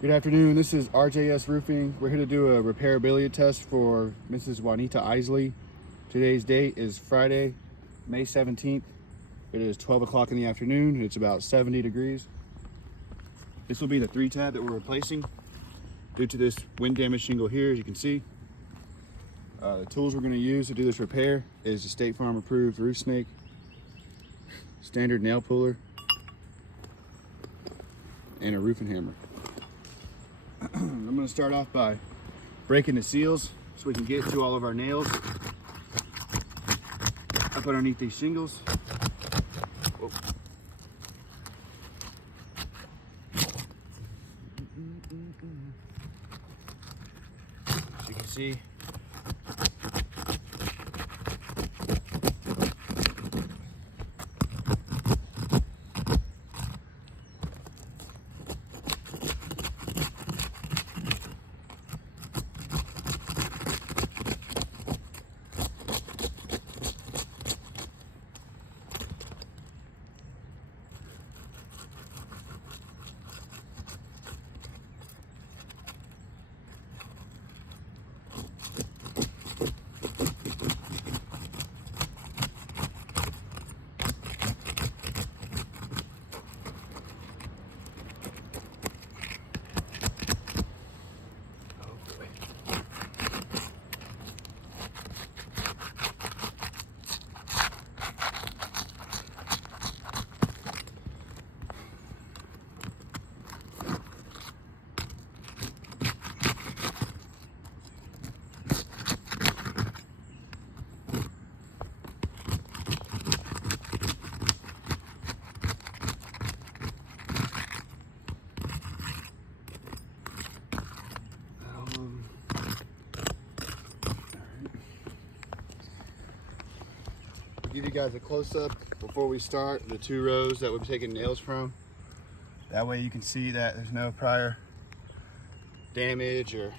Good afternoon. This is RJS Roofing. We're here to do a repairability test for Mrs. Juanita Isley. Today's date is Friday, May 17th. It is 12 o'clock in the afternoon. It's about 70 degrees. This will be the 3-tab that we're replacing due to this wind damage shingle here, as you can see. The tools we're going to use to do this repair is a State Farm approved roof snake, standard nail puller, and a roofing hammer. I'm going to start off by breaking the seals so we can get to all of our nails up underneath these shingles. Whoa. As you can see, give you guys a close-up before we start the 2 rows that we're taking nails from. That way you can see that there's no prior damage or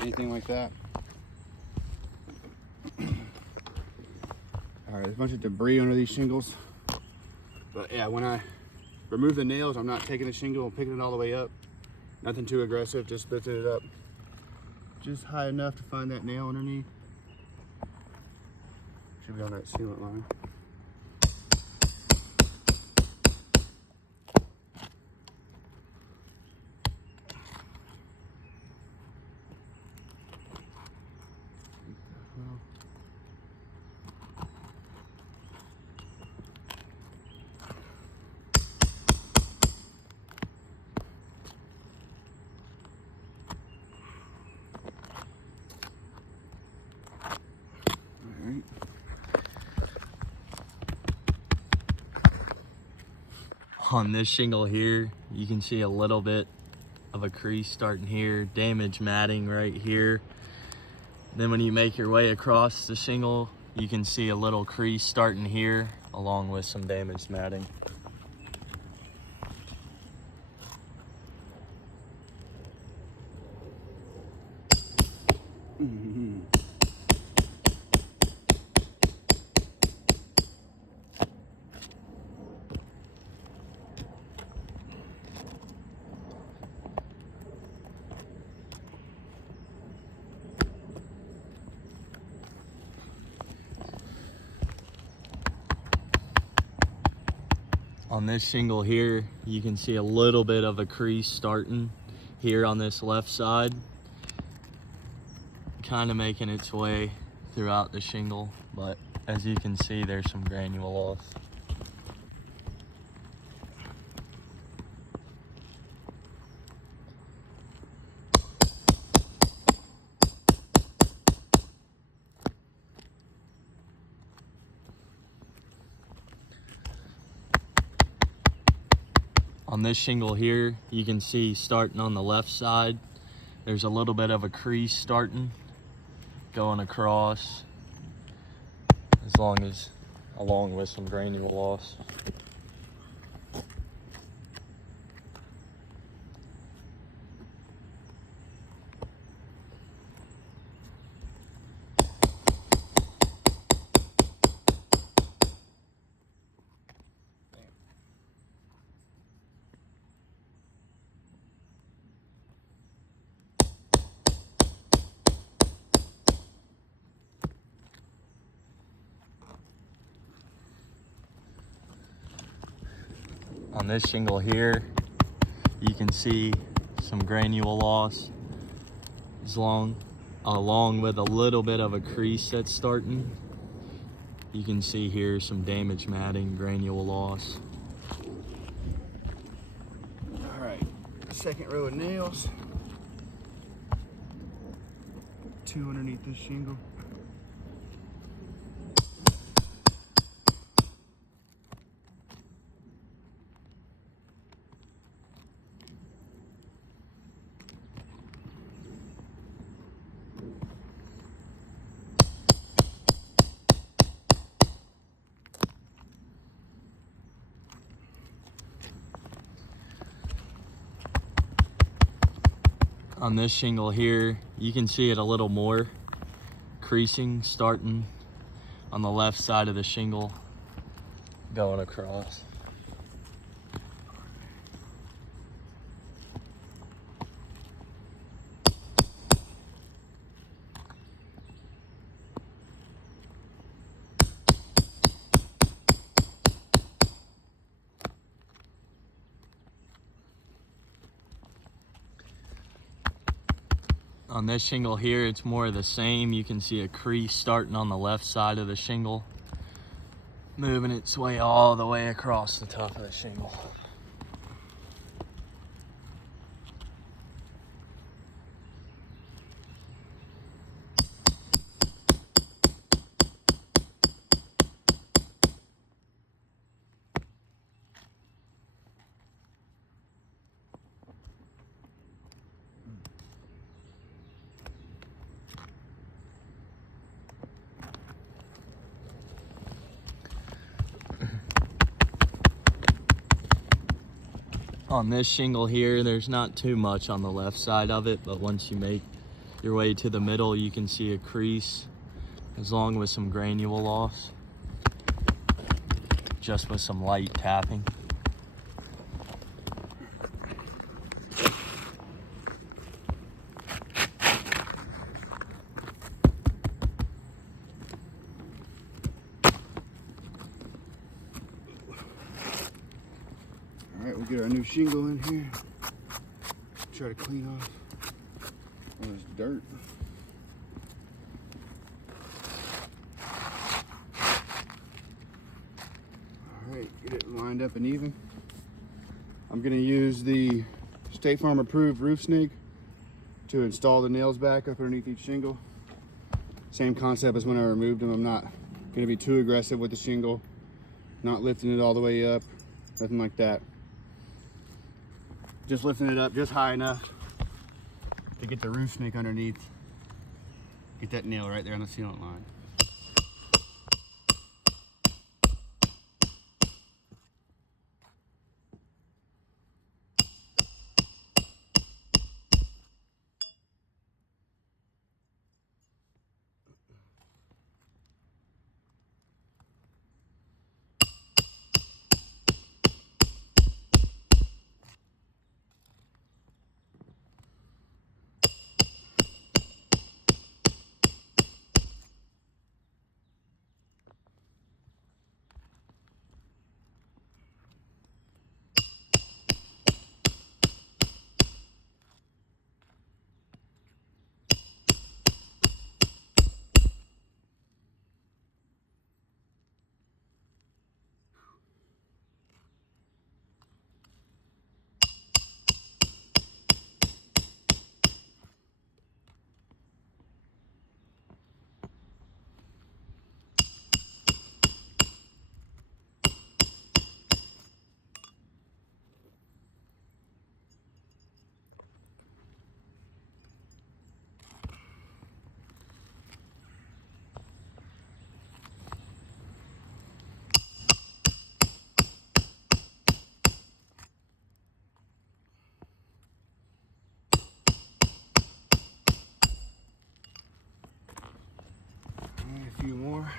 anything like that. All right, there's a bunch of debris under these shingles. But yeah, when I remove the nails, I'm not taking the shingle and picking it all the way up. Nothing too aggressive, just lifting it up just high enough to find that nail underneath. Should be on that sealant line. On this shingle here, you can see a little bit of a crease starting here, damaged matting right here. Then when you make your way across the shingle, you can see a little crease starting here, along with some damaged matting. On this shingle here, you can see a little bit of a crease starting here on this left side, kind of making its way throughout the shingle, but as you can see, there's some granule loss. On this shingle here, you can see starting on the left side, there's a little bit of a crease starting, going across, along with some granule loss. On this shingle here, you can see some granule loss along with a little bit of a crease that's starting. You can see here some damaged matting, granule loss. All right, second row of nails. 2 underneath this shingle. On this shingle here, you can see it a little more creasing starting on the left side of the shingle going across. On this shingle here, it's more of the same. You can see a crease starting on the left side of the shingle, moving its way all the way across the top of the shingle. On this shingle here, there's not too much on the left side of it, but once you make your way to the middle, you can see a crease along with some granule loss, just with some light tapping. All right, we'll get our new shingle in here. Try to clean off all this dirt. All right, get it lined up and even. I'm gonna use the State Farm approved roof snake to install the nails back up underneath each shingle. Same concept as when I removed them. I'm not gonna be too aggressive with the shingle, not lifting it all the way up, nothing like that. Just lifting it up just high enough to get the roof snake underneath. Get that nail right there on the sealant line. A few more.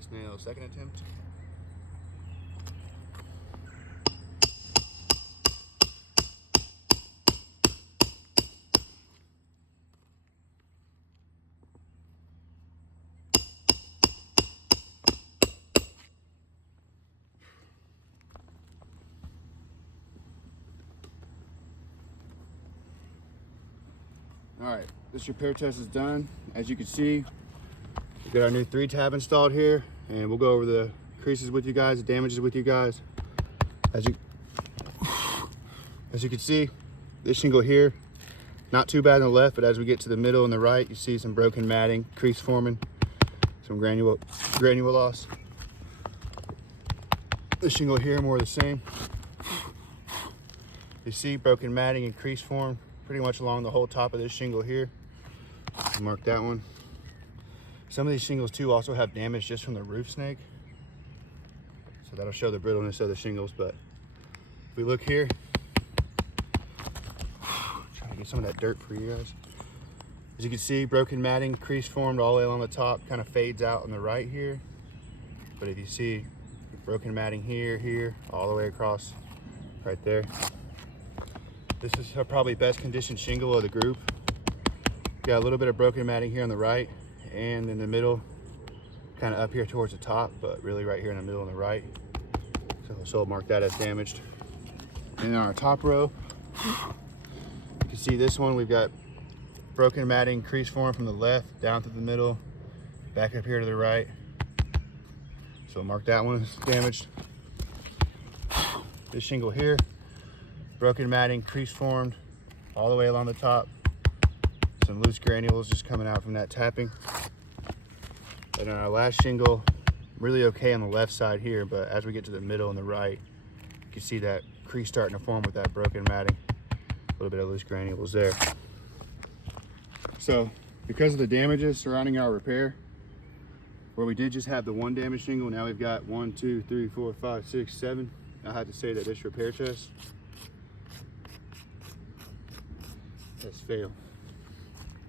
Last nail, second attempt. All right, this repair test is done. As you can see, we got our new 3-tab installed here, and we'll go over the creases with you guys, the damages with you guys. As you can see, this shingle here, not too bad on the left, but as we get to the middle and the right, you see some broken matting, crease forming, some granule loss. This shingle here, more of the same. You see broken matting and crease form pretty much along the whole top of this shingle here. Mark that one. Some of these shingles too also have damage just from the roof snake. So that'll show the brittleness of the shingles, but if we look here, trying to get some of that dirt for you guys. As you can see, broken matting, crease formed all the way along the top, kind of fades out on the right here. But if you see broken matting here, all the way across right there. This is our probably best conditioned shingle of the group. Got a little bit of broken matting here on the right and in the middle, kind of up here towards the top, but really right here in the middle on the right. So I'll mark that as damaged. And on our top row, you can see this one, we've got broken matting, crease form from the left down through the middle, back up here to the right. So I'll mark that one as damaged. This shingle here, broken matting, crease formed all the way along the top. Some loose granules just coming out from that tapping. And on our last shingle, really okay on the left side here, but as we get to the middle and the right, you can see that crease starting to form with that broken matting. A little bit of loose granules there. So because of the damages surrounding our repair, where we did just have the one damaged shingle, now we've got 1, 2, 3, 4, 5, 6, 7. I had to say that this repair test has failed.